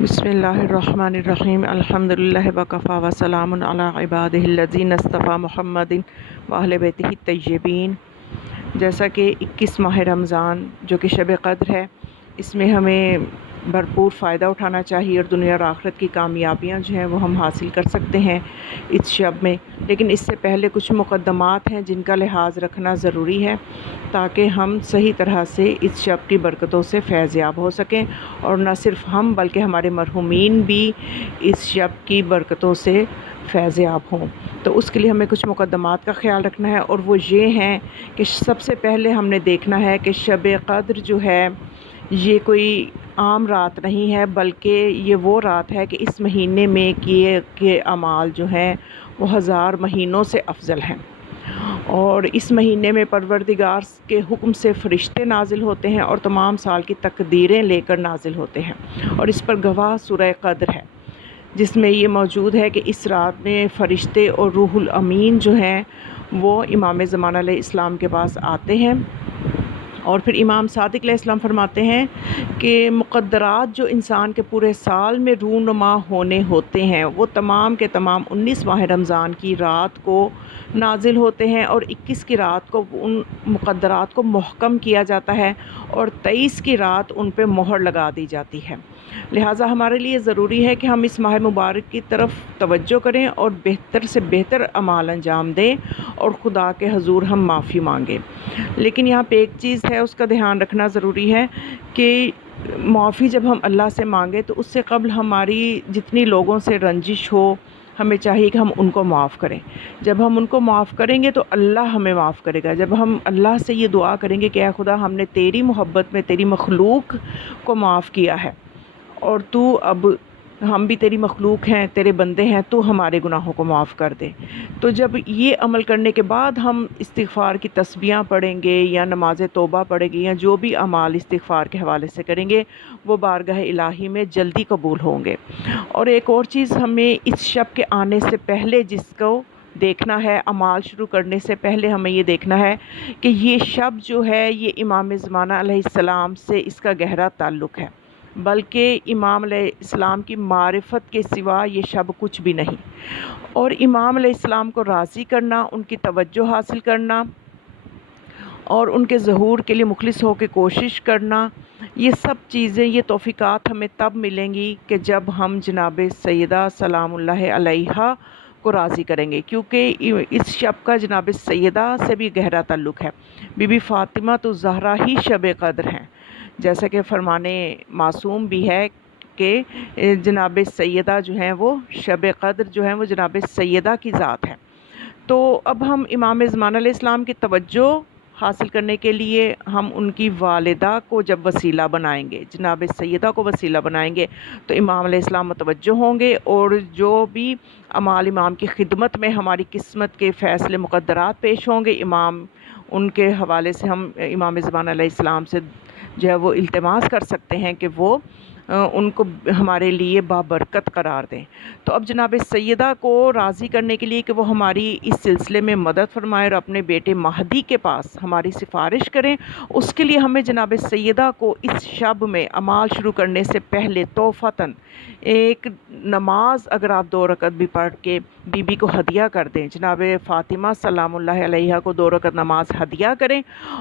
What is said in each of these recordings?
بسم اللہ الرحمن الرحیم الحمدللہ وکفا وسلام علی عبادہ الذین اصطفیٰ محمد واہل بیتہ الطیبین۔ جیسا کہ 21 ماہ رمضان جو کہ شب قدر ہے، اس میں ہمیں بھرپور فائدہ اٹھانا چاہیے اور دنیا اور آخرت کی کامیابیاں جو ہیں وہ ہم حاصل کر سکتے ہیں اس شب میں۔ لیکن اس سے پہلے کچھ مقدمات ہیں جن کا لحاظ رکھنا ضروری ہے تاکہ ہم صحیح طرح سے اس شب کی برکتوں سے فیض یاب ہو سکیں، اور نہ صرف ہم بلکہ ہمارے مرحومین بھی اس شب کی برکتوں سے فیض یاب ہوں۔ تو اس کے لیے ہمیں کچھ مقدمات کا خیال رکھنا ہے، اور وہ یہ ہیں کہ سب سے پہلے ہم نے دیکھنا ہے کہ شب قدر جو ہے یہ کوئی عام رات نہیں ہے، بلکہ یہ وہ رات ہے کہ اس مہینے میں کیے کے اعمال جو ہیں وہ 1000 مہینوں سے افضل ہیں، اور اس مہینے میں پروردگار کے حکم سے فرشتے نازل ہوتے ہیں اور تمام سال کی تقدیریں لے کر نازل ہوتے ہیں، اور اس پر گواہ سورہ قدر ہے جس میں یہ موجود ہے کہ اس رات میں فرشتے اور روح الامین جو ہیں وہ امام زمانہ علیہ السلام کے پاس آتے ہیں، اور پھر امام صادق علیہ السلام فرماتے ہیں کہ مقدرات جو انسان کے پورے سال میں رونما ہونے ہوتے ہیں وہ تمام کے تمام 19 ماہ رمضان کی رات کو نازل ہوتے ہیں، اور 21 کی رات کو ان مقدرات کو محکم کیا جاتا ہے، اور 23 کی رات ان پہ مہر لگا دی جاتی ہے۔ لہٰذا ہمارے لیے ضروری ہے کہ ہم اس ماہ مبارک کی طرف توجہ کریں اور بہتر سے بہتر اعمال انجام دیں اور خدا کے حضور ہم معافی مانگیں۔ لیکن یہاں پہ ایک چیز ہے، اس کا دھیان رکھنا ضروری ہے کہ معافی جب ہم اللہ سے مانگیں تو اس سے قبل ہماری جتنی لوگوں سے رنجش ہو، ہمیں چاہیے کہ ہم ان کو معاف کریں۔ جب ہم ان کو معاف کریں گے تو اللہ ہمیں معاف کرے گا۔ جب ہم اللہ سے یہ دعا کریں گے کہ اے خدا، ہم نے تیری محبت میں تیری مخلوق کو معاف کیا ہے، اور تو اب ہم بھی تیری مخلوق ہیں، تیرے بندے ہیں، تو ہمارے گناہوں کو معاف کر دے۔ تو جب یہ عمل کرنے کے بعد ہم استغفار کی تسبیحاں پڑھیں گے یا نماز توبہ پڑھیں گے یا جو بھی اعمال استغفار کے حوالے سے کریں گے وہ بارگاہ الہی میں جلدی قبول ہوں گے۔ اور ایک اور چیز ہمیں اس شب کے آنے سے پہلے جس کو دیکھنا ہے، اعمال شروع کرنے سے پہلے ہمیں یہ دیکھنا ہے کہ یہ شب جو ہے یہ امام زمانہ علیہ السلام سے اس کا گہرا تعلق ہے، بلکہ امام علیہ السلام کی معرفت کے سوا یہ شب کچھ بھی نہیں، اور امام علیہ السلام کو راضی کرنا، ان کی توجہ حاصل کرنا اور ان کے ظہور کے لیے مخلص ہو کے کوشش کرنا، یہ سب چیزیں، یہ توفیقات ہمیں تب ملیں گی کہ جب ہم جناب سیدہ سلام اللہ علیہا کو راضی کریں گے، کیونکہ اس شب کا جناب سیدہ سے بھی گہرا تعلق ہے۔ بی بی فاطمہ تو زہرا ہی شب قدر ہیں، جیسا کہ فرمان معصوم بھی ہے کہ جناب سیدہ جو ہیں وہ شب قدر جو ہیں وہ جناب سیدہ کی ذات ہے۔ تو اب ہم امام زمانہ علیہ السلام کی توجہ حاصل کرنے کے لیے ہم ان کی والدہ کو جب وسیلہ بنائیں گے، جناب سیدہ کو وسیلہ بنائیں گے، تو امام علیہ السلام متوجہ ہوں گے، اور جو بھی اعمال امام کی خدمت میں ہماری قسمت کے فیصلے مقدرات پیش ہوں گے، امام ان کے حوالے سے ہم امام زمانہ علیہ السلام سے جو ہے وہ التماس کر سکتے ہیں کہ وہ ان کو ہمارے لیے بابرکت قرار دیں۔ تو اب جناب سیدہ کو راضی کرنے کے لیے کہ وہ ہماری اس سلسلے میں مدد فرمائے اور اپنے بیٹے مہدی کے پاس ہماری سفارش کریں، اس کے لیے ہمیں جناب سیدہ کو اس شب میں اعمال شروع کرنے سے پہلے توفتاً ایک نماز اگر آپ 2 رکعت بھی پڑھ کے بی بی کو ہدیہ کر دیں، جناب فاطمہ سلام اللہ علیہا کو 2 رکعت نماز ہدیہ کریں،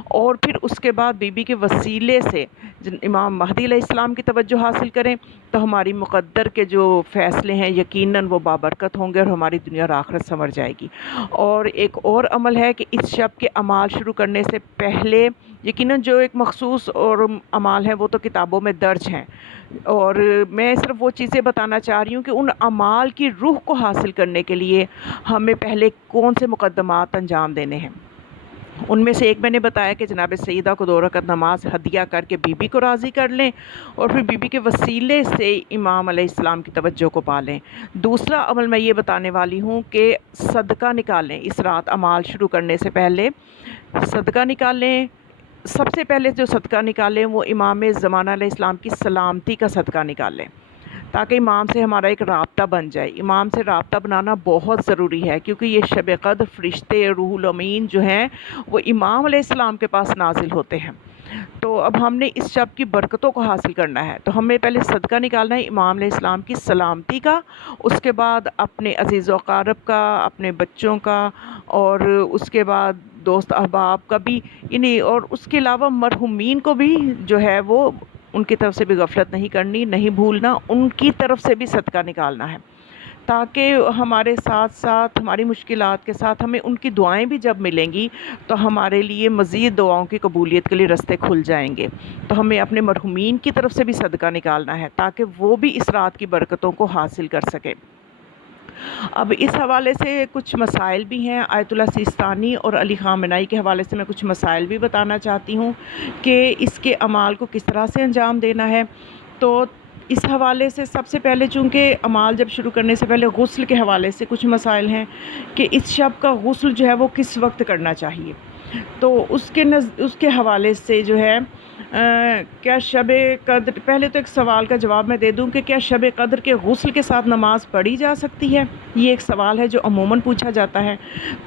اور پھر اس کے بعد بی بی کے وسیلے سے امام مہدی علیہ السلام کی توجہ حاصل کریں، تو ہماری مقدر کے جو فیصلے ہیں یقیناً وہ بابرکت ہوں گے اور ہماری دنیا اور آخرت سنور جائے گی۔ اور ایک اور عمل ہے کہ اس شب کے اعمال شروع کرنے سے پہلے یقیناً جو ایک مخصوص اور اعمال ہیں وہ تو کتابوں میں درج ہیں، اور میں صرف وہ چیزیں بتانا چاہ رہی ہوں کہ ان اعمال کی روح کو حاصل کرنے کے لیے ہمیں پہلے کون سے مقدمات انجام دینے ہیں۔ ان میں سے ایک میں نے بتایا کہ جناب سیدہ کو 2 رکعت نماز ہدیہ کر کے بی بی کو راضی کر لیں، اور پھر بی بی کے وسیلے سے امام علیہ السلام کی توجہ کو پا لیں۔ دوسرا عمل میں یہ بتانے والی ہوں کہ صدقہ نکالیں، اس رات اعمال شروع کرنے سے پہلے صدقہ نکالیں۔ سب سے پہلے جو صدقہ نکالیں وہ امام زمانہ علیہ السلام کی سلامتی کا صدقہ نکالیں، تاکہ امام سے ہمارا ایک رابطہ بن جائے۔ امام سے رابطہ بنانا بہت ضروری ہے، کیونکہ یہ شب قدر فرشتے روح الامین جو ہیں وہ امام علیہ السلام کے پاس نازل ہوتے ہیں، تو اب ہم نے اس شب کی برکتوں کو حاصل کرنا ہے، تو ہمیں پہلے صدقہ نکالنا ہے امام علیہ السلام کی سلامتی کا، اس کے بعد اپنے عزیز و اقارب کا، اپنے بچوں کا، اور اس کے بعد دوست احباب کا بھی، یعنی اور اس کے علاوہ مرحومین کو بھی جو ہے وہ ان کی طرف سے بھی غفلت نہیں کرنی، نہیں بھولنا، ان کی طرف سے بھی صدقہ نکالنا ہے، تاکہ ہمارے ساتھ ساتھ ہماری مشکلات کے ساتھ ہمیں ان کی دعائیں بھی جب ملیں گی تو ہمارے لیے مزید دعاؤں کی قبولیت کے لیے راستے کھل جائیں گے۔ تو ہمیں اپنے مرحومین کی طرف سے بھی صدقہ نکالنا ہے تاکہ وہ بھی اس رات کی برکتوں کو حاصل کر سکیں۔ اب اس حوالے سے کچھ مسائل بھی ہیں، آیت اللہ سیستانی اور علی خامنہئی کے حوالے سے میں کچھ مسائل بھی بتانا چاہتی ہوں کہ اس کے اعمال کو کس طرح سے انجام دینا ہے۔ تو اس حوالے سے سب سے پہلے چونکہ اعمال جب شروع کرنے سے پہلے غسل کے حوالے سے کچھ مسائل ہیں کہ اس شب کا غسل جو ہے وہ کس وقت کرنا چاہیے۔ تو اس کے حوالے سے جو ہے کیا شب قدر، پہلے تو ایک سوال کا جواب میں دے دوں کہ کیا شب قدر کے غسل کے ساتھ نماز پڑھی جا سکتی ہے؟ یہ ایک سوال ہے جو عموماً پوچھا جاتا ہے۔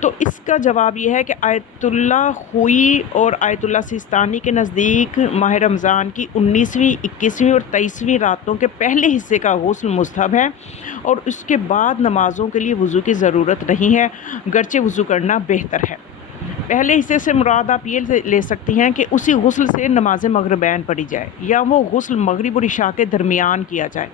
تو اس کا جواب یہ ہے کہ آیت اللہ خوئی اور آیت اللہ سیستانی کے نزدیک ماہ رمضان کی 19ویں، 21ویں اور 23ویں راتوں کے پہلے حصے کا غسل مستحب ہے، اور اس کے بعد نمازوں کے لیے وضو کی ضرورت نہیں ہے، گرچہ وضو کرنا بہتر ہے۔ پہلے حصے سے مراد آپ یہ لے سکتی ہیں کہ اسی غسل سے نماز مغربین پڑھی جائے، یا وہ غسل مغرب اور عشاء کے درمیان کیا جائے۔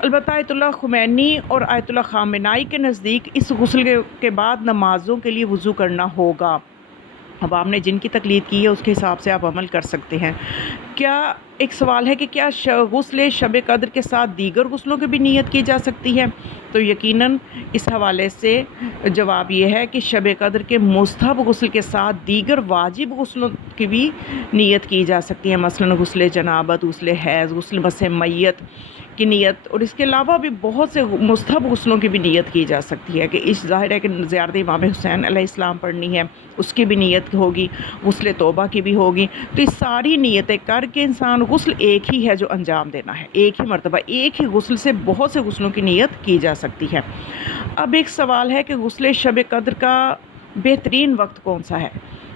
البتہ آیت اللہ خمینی اور آیت اللہ خامنہئی کے نزدیک اس غسل کے بعد نمازوں کے لیے وضو کرنا ہوگا۔ اب آپ نے جن کی تقلید کی ہے اس کے حساب سے آپ عمل کر سکتے ہیں۔ کیا ایک سوال ہے کہ کیا غسل شب قدر کے ساتھ دیگر غسلوں کی بھی نیت کی جا سکتی ہے؟ تو یقیناً اس حوالے سے جواب یہ ہے کہ شب قدر کے مستحب غسل کے ساتھ دیگر واجب غسلوں کی بھی نیت کی جا سکتی ہے، مثلاً غسل جنابت، غسل حیض، غسل مسح میت کی نیت، اور اس کے علاوہ بھی بہت سے مستحب غسلوں کی بھی نیت کی جا سکتی ہے کہ اس ظاہر ہے کہ زیارت امام حسین علیہ السلام پڑھنی ہے، اس کی بھی نیت ہوگی، غسل توبہ کی بھی ہوگی۔ تو یہ ساری نیتیں کر کے انسان، غسل ایک ہی ہے جو انجام دینا ہے، ایک ہی مرتبہ ایک ہی غسل سے بہت سے غسلوں کی نیت کی جا سکتی ہے۔ اب ایک سوال ہے کہ غسل شب قدر کا بہترین وقت کون سا ہے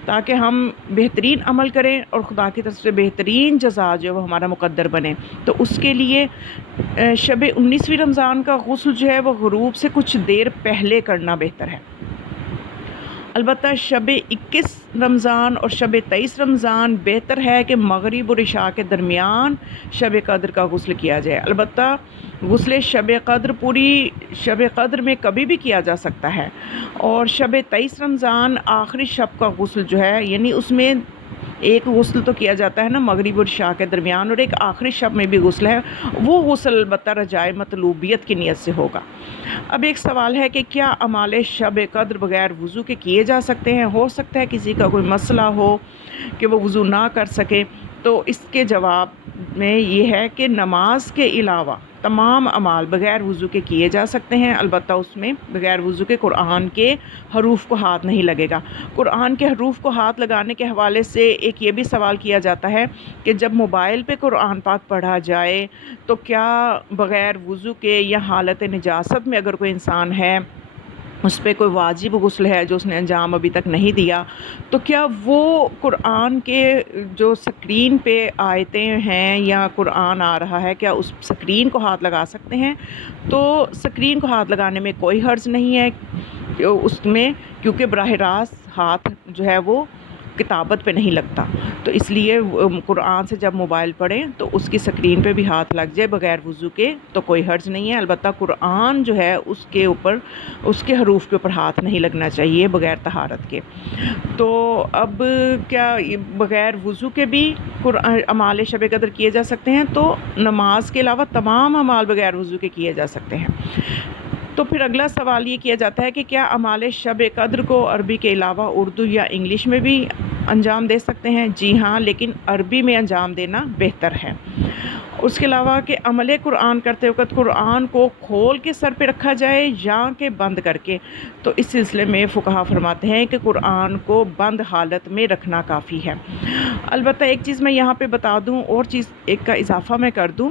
تاکہ ہم بہترین عمل کریں اور خدا کی طرف سے بہترین جزا جو ہے وہ ہمارا مقدر بنے۔ تو اس کے لیے شب 19ویں رمضان کا غسل جو ہے وہ غروب سے کچھ دیر پہلے کرنا بہتر ہے۔ البتہ شب 21 رمضان اور شب 23 رمضان بہتر ہے کہ مغرب اور عشاء کے درمیان شب قدر کا غسل کیا جائے۔ البتہ غسل شب قدر پوری شب قدر میں کبھی بھی کیا جا سکتا ہے، اور شب 23 رمضان آخری شب کا غسل جو ہے، یعنی اس میں ایک غسل تو کیا جاتا ہے نا مغرب اور عشاء کے درمیان، اور ایک آخری شب میں بھی غسل ہے، وہ غسل البتہ رجائے مطلوبیت کی نیت سے ہوگا۔ اب ایک سوال ہے کہ کیا اعمال شب قدر بغیر وضو کے کیے جا سکتے ہیں؟ ہو سکتا ہے کسی کا کوئی مسئلہ ہو کہ وہ وضو نہ کر سکے، تو اس کے جواب میں یہ ہے کہ نماز کے علاوہ تمام اعمال بغیر وضو کے کیے جا سکتے ہیں، البتہ اس میں بغیر وضو کے قرآن کے حروف کو ہاتھ نہیں لگے گا۔ قرآن کے حروف کو ہاتھ لگانے کے حوالے سے ایک یہ بھی سوال کیا جاتا ہے کہ جب موبائل پہ قرآن پاک پڑھا جائے تو کیا بغیر وضو کے یا حالت نجاست میں اگر کوئی انسان ہے، اس پہ کوئی واجب غسل ہے جو اس نے انجام ابھی تک نہیں دیا، تو کیا وہ قرآن کے جو سکرین پہ آیتیں ہیں یا قرآن آ رہا ہے، کیا اس سکرین کو ہاتھ لگا سکتے ہیں؟ تو سکرین کو ہاتھ لگانے میں کوئی حرج نہیں ہے اس میں، کیونکہ براہ راست ہاتھ جو ہے وہ کتابت پہ نہیں لگتا، تو اس لیے قرآن سے جب موبائل پڑھیں تو اس کی سکرین پہ بھی ہاتھ لگ جائے بغیر وضو کے تو کوئی حرج نہیں ہے۔ البتہ قرآن جو ہے اس کے اوپر، اس کے حروف کے اوپر ہاتھ نہیں لگنا چاہیے بغیر طہارت کے۔ تو اب کیا بغیر وضو کے بھی اعمال شب قدر کیے جا سکتے ہیں؟ تو نماز کے علاوہ تمام اعمال بغیر وضو کے کیے جا سکتے ہیں۔ تو پھر اگلا سوال یہ کیا جاتا ہے کہ کیا اعمال شب قدر کو عربی کے علاوہ اردو یا انگلش میں بھی انجام دے سکتے ہیں؟ جی ہاں، لیکن عربی میں انجام دینا بہتر ہے۔ اس کے علاوہ کہ عمل قرآن کرتے وقت قرآن کو کھول کے سر پہ رکھا جائے یا کہ بند کر کے، تو اس سلسلے میں فقہا فرماتے ہیں کہ قرآن کو بند حالت میں رکھنا کافی ہے۔ البتہ ایک چیز میں یہاں پہ بتا دوں، اور چیز ایک کا اضافہ میں کر دوں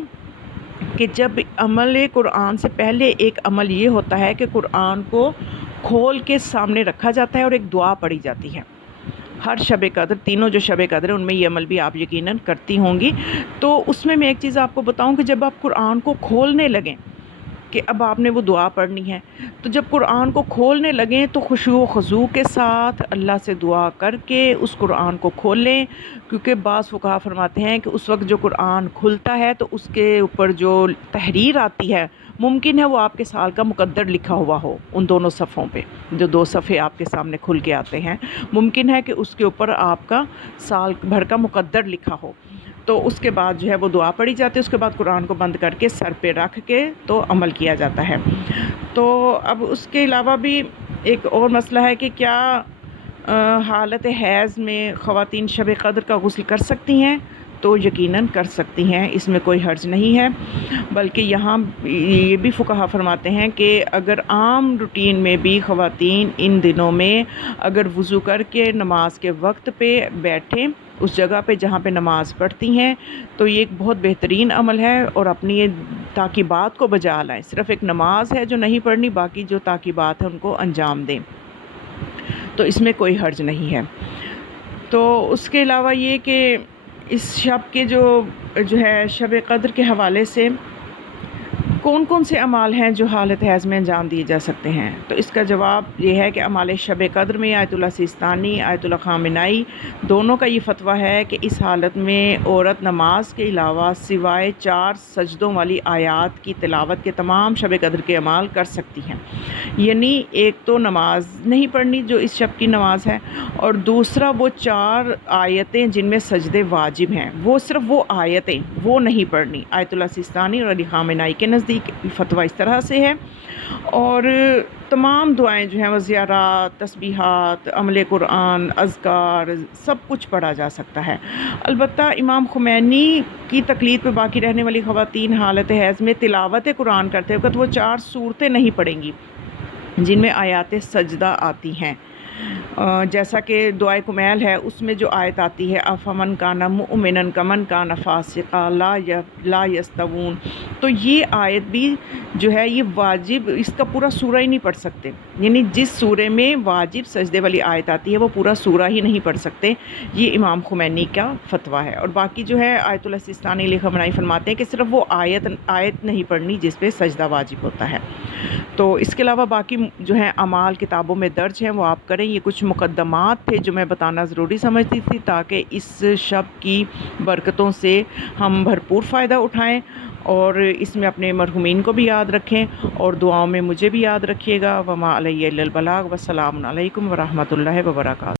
کہ جب عمل قرآن سے پہلے ایک عمل یہ ہوتا ہے کہ قرآن کو کھول کے سامنے رکھا جاتا ہے اور ایک دعا پڑھی جاتی ہے۔ ہر شب قدر، تینوں جو شب قدر ہیں ان میں یہ عمل بھی آپ یقیناً کرتی ہوں گی۔ تو اس میں ایک چیز آپ کو بتاؤں کہ جب آپ قرآن کو کھولنے لگیں کہ اب آپ نے وہ دعا پڑھنی ہے، تو جب قرآن کو کھولنے لگیں تو خشوع و خضوع کے ساتھ اللہ سے دعا کر کے اس قرآن کو کھولیں، کیونکہ بعض فقہا فرماتے ہیں کہ اس وقت جو قرآن کھلتا ہے تو اس کے اوپر جو تحریر آتی ہے ممکن ہے وہ آپ کے سال کا مقدر لکھا ہوا ہو، ان دونوں صفحوں پہ جو دو صفحے آپ کے سامنے کھل کے آتے ہیں، ممکن ہے کہ اس کے اوپر آپ کا سال بھر کا مقدر لکھا ہو۔ تو اس کے بعد جو ہے وہ دعا پڑھی جاتی ہے، اس کے بعد قرآن کو بند کر کے سر پہ رکھ کے تو عمل کیا جاتا ہے۔ تو اب اس کے علاوہ بھی ایک اور مسئلہ ہے کہ کیا حالت حیض میں خواتین شب قدر کا غسل کر سکتی ہیں؟ تو یقیناً کر سکتی ہیں، اس میں کوئی حرج نہیں ہے، بلکہ یہاں یہ بھی فقہا فرماتے ہیں کہ اگر عام روٹین میں بھی خواتین ان دنوں میں اگر وضو کر کے نماز کے وقت پہ بیٹھیں اس جگہ پہ جہاں پہ نماز پڑھتی ہیں تو یہ ایک بہت بہترین عمل ہے، اور اپنی یہ تاکیبات کو بجا لائیں۔ صرف ایک نماز ہے جو نہیں پڑھنی، باقی جو تاکیبات ہیں ان کو انجام دیں، تو اس میں کوئی حرج نہیں ہے۔ تو اس کے علاوہ یہ کہ اس شب کے جو ہے شب قدر کے حوالے سے کون کون سے اعمال ہیں جو حالت حیض میں انجام دیے جا سکتے ہیں؟ تو اس کا جواب یہ ہے کہ اعمال شب قدر میں آیت اللہ سیستانی، آیت اللہ خامنائی دونوں کا یہ فتویٰ ہے کہ اس حالت میں عورت نماز کے علاوہ سوائے 4 سجدوں والی آیات کی تلاوت کے تمام شب قدر کے اعمال کر سکتی ہیں۔ یعنی ایک تو نماز نہیں پڑھنی جو اس شب کی نماز ہے، اور دوسرا وہ 4 آیتیں جن میں سجدے واجب ہیں، وہ صرف وہ آیتیں وہ نہیں پڑھنی۔ آیت اللہ سیستانی اور علی خامنائی کے نزدیک فتویٰ اس طرح سے ہے، اور تمام دعائیں جو ہیں وہ زیارات، تسبیحات، عمل قرآن، اذکار سب کچھ پڑھا جا سکتا ہے۔ البتہ امام خمینی کی تقلید پہ باقی رہنے والی خواتین حالت حیض میں تلاوت قرآن کرتے وقت وہ 4 صورتیں نہیں پڑھیں گی جن میں آیات سجدہ آتی ہیں، جیسا کہ دعائے کمیل ہے اس میں جو آیت آتی ہے افمن کان مؤمنا کمن کان فاسقا لا یستوون، تو یہ آیت بھی جو ہے یہ واجب اس کا پورا سورہ ہی نہیں پڑھ سکتے، یعنی جس سورے میں واجب سجدے والی آیت آتی ہے وہ پورا سورہ ہی نہیں پڑھ سکتے، یہ امام خمینی کا فتویٰ ہے۔ اور باقی جو ہے آیت اللہ سیستانی علیہ خامنائی فرماتے ہیں کہ صرف وہ آیت نہیں پڑھنی جس پہ سجدہ واجب ہوتا ہے۔ تو اس کے علاوہ باقی جو ہیں اعمال کتابوں میں درج ہیں وہ آپ کریں۔ یہ کچھ مقدمات تھے جو میں بتانا ضروری سمجھتی تھی تاکہ اس شب کی برکتوں سے ہم بھرپور فائدہ اٹھائیں، اور اس میں اپنے مرحومین کو بھی یاد رکھیں اور دعاؤں میں مجھے بھی یاد رکھیے گا۔ وما علیہ الا البلاغ، والسلام علیکم ورحمۃ اللہ وبرکاتہ۔